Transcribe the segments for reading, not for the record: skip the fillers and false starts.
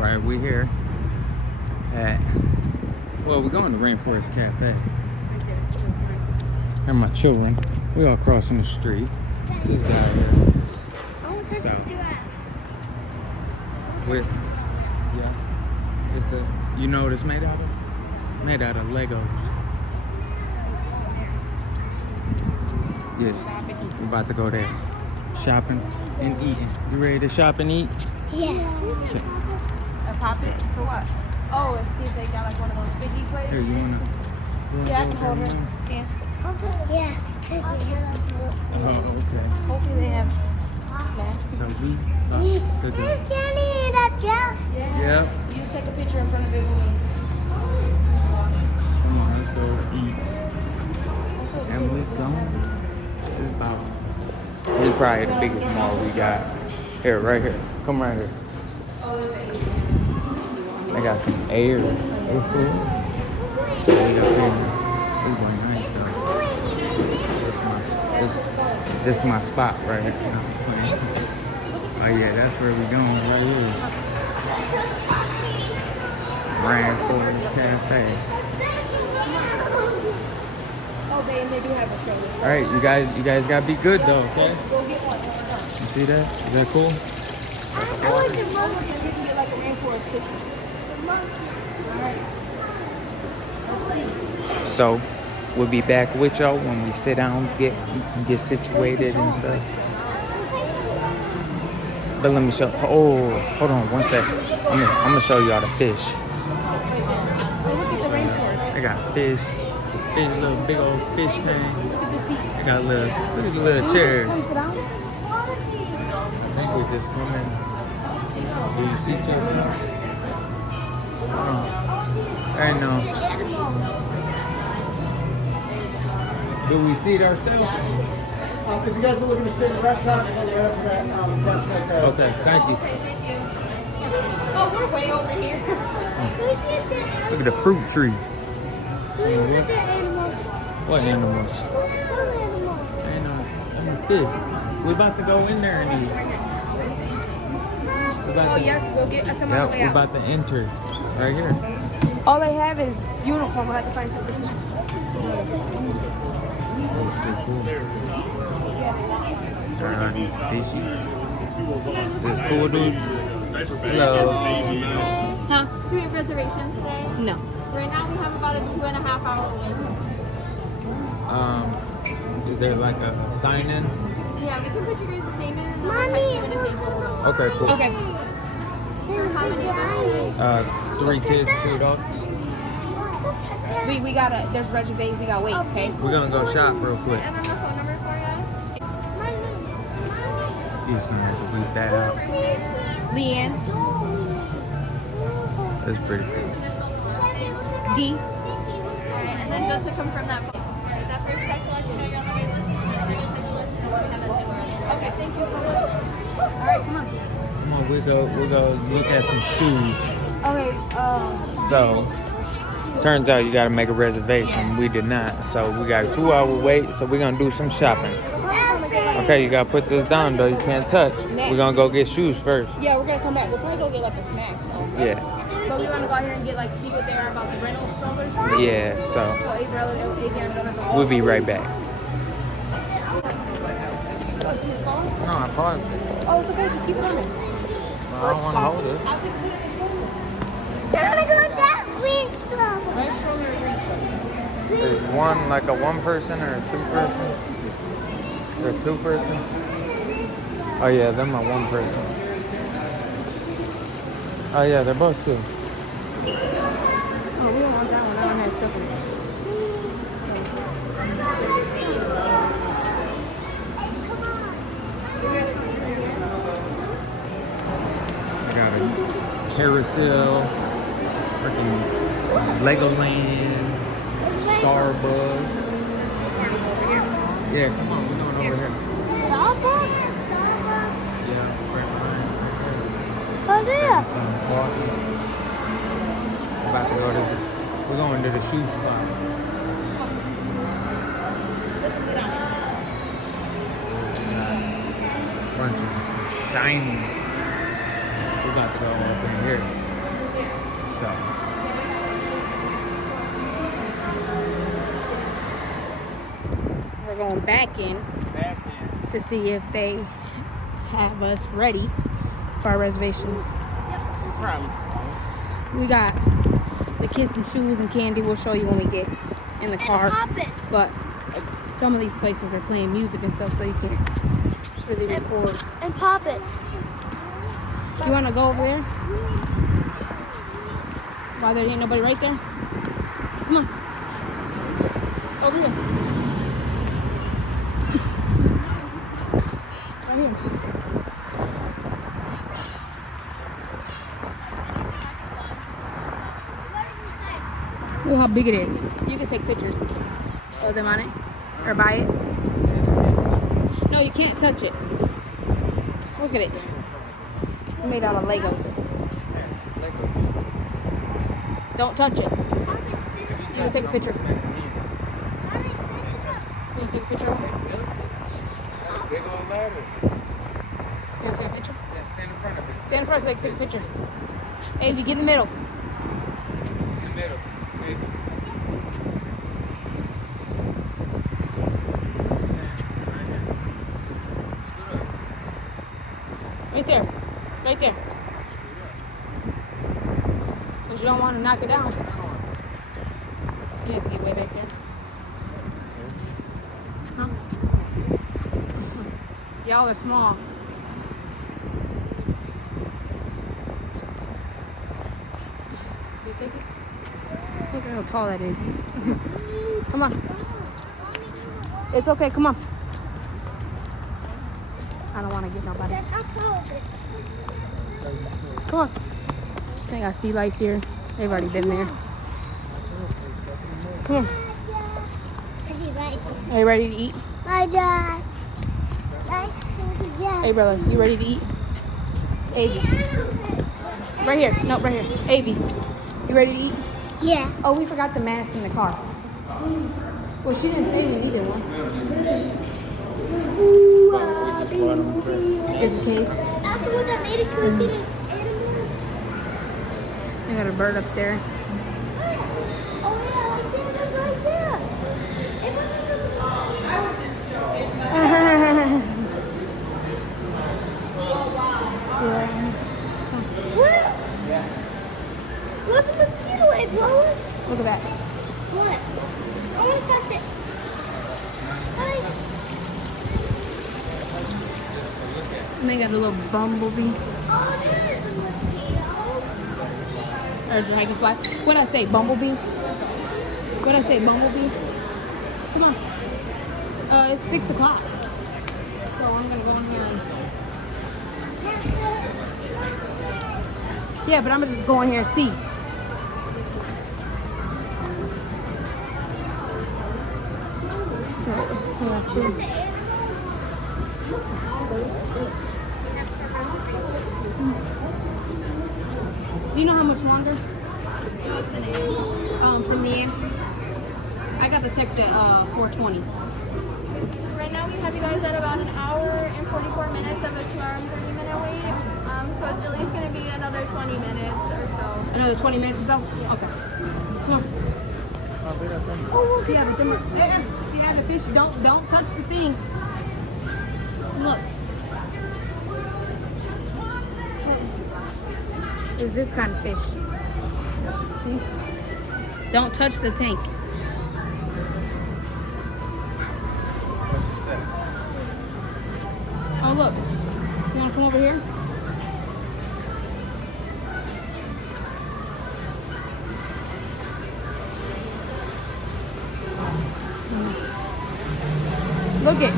Alright, we're here at, well, we're going to Rainforest Cafe. And my children, we all crossing the street. This guy here. So, yeah, it's a, you know what it's made out of? Made out of Legos. Yes, we're about to go there. Shopping and eating. You ready to shop and eat? Yeah. Okay. A poppet? For what? Oh, see if they got like one of those fidget plates. Here, you wanna Yeah, I can hold her. Yeah. Yeah. Oh, okay. Hopefully they have snacks. So we about to do. Yep. You take a picture in front of it with me. Come on, let's go eat. And we're going. It's probably the biggest mall we got. Here, right here. Come right here. I got some air. We going nice though. This is my spot right here. No, I'm playing. Oh yeah, that's where we going right here. Rainforest Cafe. Oh, they do have a show. All right, you guys gotta be good though, okay? You see that? Is that cool? I want the monkey. You can get like a rainforest pictures. So we'll be back with y'all when we sit down, get situated and stuff. But let me show. Oh, hold on one sec. I'm gonna show y'all the fish. I got fish. Little big old fish tank. I got look at the little chairs. I think we're just coming. Do you see chairs now? I know. Do we see it ourselves? If you guys were looking to sit in the restaurant, and then the rest of that desk right there. Okay, thank you. Oh, we're way over here. Look at the fruit tree. What animals? Fish. We're about to go in there and eat. Yes, we'll get some on the way We're out. about to enter right here. All they have is uniform. We'll have to find something. These fishies. This cool dude. Hello. Huh? Do we have reservations today? No. Right now we have about a 2.5 hour wait. Is there like a sign-in? Yeah, we can put your guys' name in and then we'll text you in a table. Okay, cool. Okay. For how many of us? 3 kids, 2 adults. We gotta, there's reservations, we gotta wait, okay? We're gonna go shop real quick. And then the phone number for you? He's gonna have to beat that out. Leanne. That's pretty cool. D. Alright, and then just to confirm that, that first check collection, are you on the wait list? Okay, thank you so much. Alright, come on. Come on, we'll go look at some shoes. Okay, So, turns out you gotta make a reservation. We did not, so we got a 2-hour wait. So we're gonna do some shopping. Okay, you gotta put this down though. You can't touch. We're gonna go get shoes first. yeah, we're gonna come back. We'll probably go get like a snack. Yeah, But we wanna go out here and get like, see what they are about the rental strollers. yeah. So So Adrian don't have to we'll be right back. Oh, it's his phone? No, I paused it. Oh, it's okay, just keep it on there. I don't want to hold it. I'll take it in the stroller. Gotta go that green stuff. Red stroller or green stroller? Is one like a 1 person or a 2 person? Or a 2 person? Oh yeah, them are 1 person. Oh yeah, they're both 2. Oh, we don't want that one. That one has stuff in it. I got a carousel, freaking Legoland, Starbucks. Yeah, come on, we're going over here. Starbucks? Yeah, right behind. Oh, yeah. Some coffee. About to go to we're going to the shoe spot. Bunch of shinies. We're about to go up in here. So. We're going back in to see if they have us ready for our reservations. Probably. We got the kids some shoes and candy. We'll show you when we get in the car. But some of these places are playing music and stuff, so you can't really record. And pop it. You want to go over there? Why there ain't nobody right there? Come on. Over here. Right here. Look how big it is. You can take pictures of them on it or buy it. No, you can't touch it. Look at it. It's made out of Legos. Don't touch it. You can take a picture. You can take a picture of it. Big old ladder. You want to take a picture? Yeah, stand in front of it. Stand in front so I can take a picture. Avi, get in the middle. In the middle. Right there. Right there. Because you don't want to knock it down. You have to get way back there. Huh? Y'all are small. You take it? Look at how tall that is. Come on. It's okay, come on. I don't want to get nobody. How tall is it? Come on. They got sea life here. They've already been there. Come on. Is he right? Are you ready to eat? My dad. Right? Yeah. Hey, brother, you ready to eat? Avi. Right here. No, right here. Avi. You ready to eat? Yeah. Oh, we forgot the mask in the car. Well, she didn't say we needed one. Just in case. That's the one that made it. Can we see the animals? They got a bird up there. Oh, yeah, like that. Right there. What? Look at the mosquito egg, blowing. Look at that. What? I want to touch it. Hi. And they got a little bumblebee. Oh, there's a mosquito. Or a dragonfly. What'd I say? Bumblebee? What'd I say? Bumblebee? Come on. It's 6 o'clock. So I'm gonna go in here and... Yeah, but I'm gonna just go in here and see. Do you know how much longer? From the end. I got the text at 4:20. Right now we have you guys at about an hour and 44 minutes of a 2-hour and 30-minute wait. So it's at least going to be another 20 minutes or so. Another 20 minutes or so? Okay. Come on. Oh, look Yeah, at but them, if you have the fish, don't touch the thing. Look. Is this kind of fish? See? Don't touch the tank. Oh look. You wanna come over here? Look it.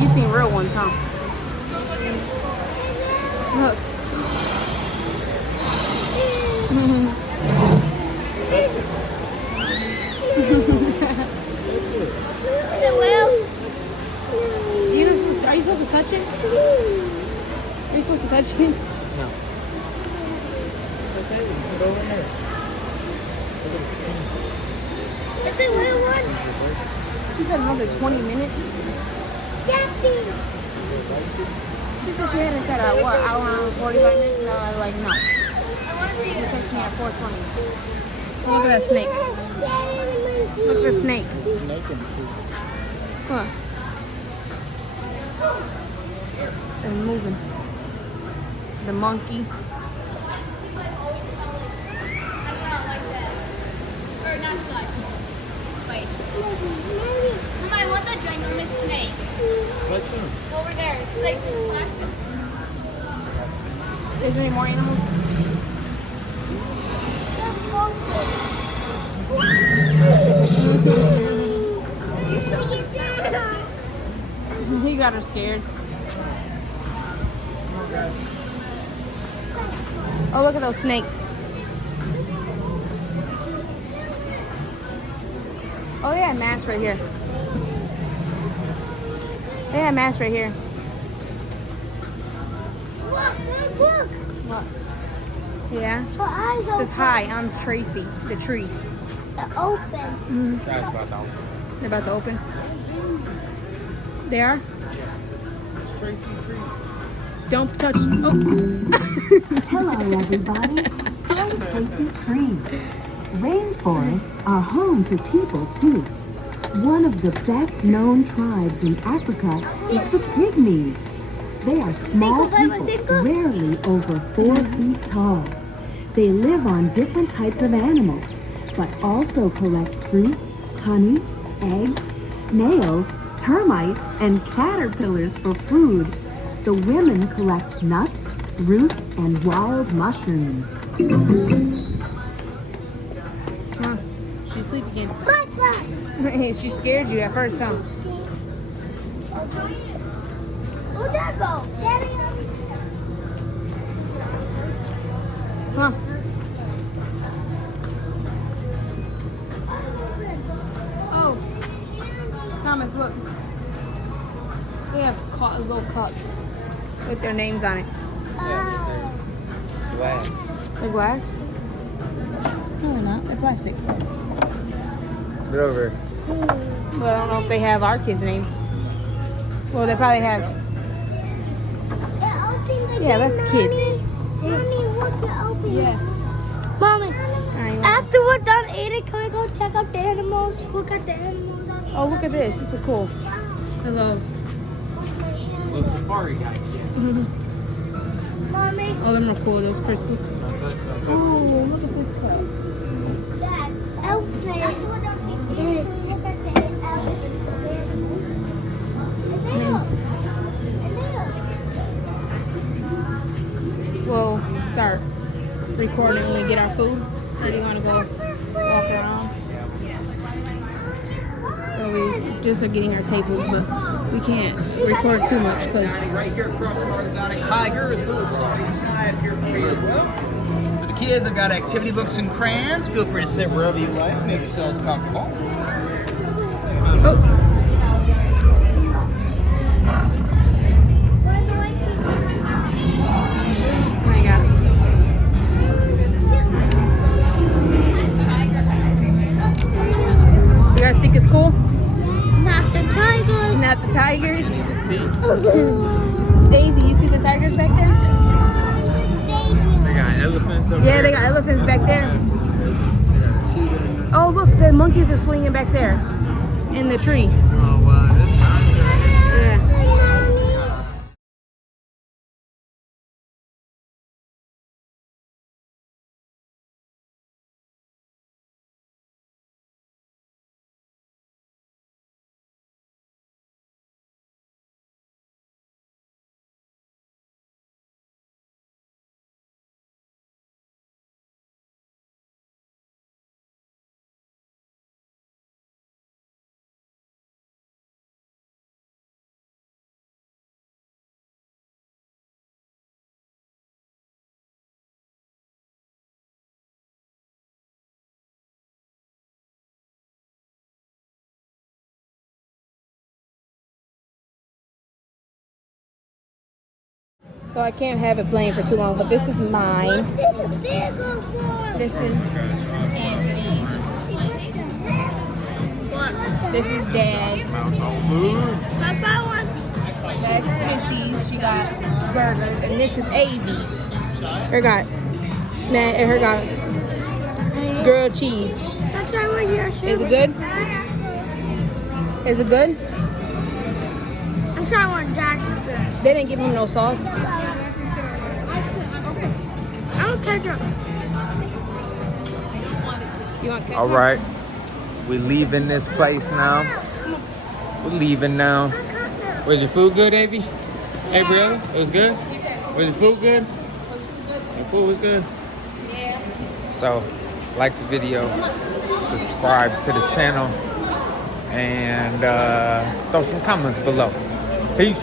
You seen real ones, huh? Look. the whale. Are you supposed to touch it? Are you supposed to touch it? No. It's okay. You can go in there. Look at his teeth. Is the whale one? She said another 20 minutes. Daffy. She said she had us at what, hour and 45 minutes? No, I was like, no. I want to see She it. texted me at 4:20. Look at that snake. Look at the snake. Come on. They're moving. The monkey. Or not slug. Wait. Mom, I want the ginormous snake. Over there. It's like the flash. Is there any more animals? He got her scared. Oh, look at those snakes. Oh, they had masks right here. They had masks right here. Look. What? Yeah. Her eyes It says, hi, I'm Tracy, the tree. They're open. That's about to open. They're about to open. They are? Don't touch. Oh. Hello, everybody. I'm Tracy Tree. Rainforests are home to people, too. One of the best-known tribes in Africa is the Pygmies. They are small people, rarely over 4 feet tall. They live on different types of animals, but also collect fruit, honey, eggs, snails, termites, and caterpillars for food. The women collect nuts, roots, and wild mushrooms. Huh. She's asleep again. Papa. She scared you at first, huh? Where'd that go? Daddy. Huh. Oh. Thomas, look. They have little cups with their names on it. Glass. They're glass? No, they're not. They're plastic. Get over here. But I don't know if they have our kids' names. Well, they probably have. Yeah, that's kids. Mommy, look, they're open. Yeah. Mommy, Alright, after we're done eating, can we go check out the animals? Look at the animals. oh, look at this. This is cool. Hello. Little safari guy. Mommy, Oh, them are cool, those crystals. Oh, look at this cup. that elephant. Look at the elephant. We'll start recording when we get our food. Or do you want to go walk around? So we just are getting our tables, but we can't record too much because Right here across from our exotic tiger is a little starry sky up here for you as well. For the kids, I've got activity books and crayons. Feel free to sit wherever you like. Make yourselves comfortable. you guys think it's cool? Not the tigers. Not the tigers. Davey, you see the tigers back there? They got elephants over Yeah, there. they got elephants back there. Oh, look, the monkeys are swinging back there in the tree. Oh, wow. That's nice. Yeah. So I can't have it playing for too long, but this is mine. This is a bigger one. This is Anthony. This is Dad. Papa wants. That's Sissies. She got burgers, and this is Avy. Her got grilled cheese. That's not what you're Is it good? Is it good? I'm trying one Jack's. They didn't give him no sauce. I don't ketchup. You want ketchup? All right, we leaving this place now. We're leaving now. Was your food good, Avy? Hey, Briella, it was good? Was your food good? Your food was good? Yeah. So, like the video, subscribe to the channel, and throw some comments below. Peace.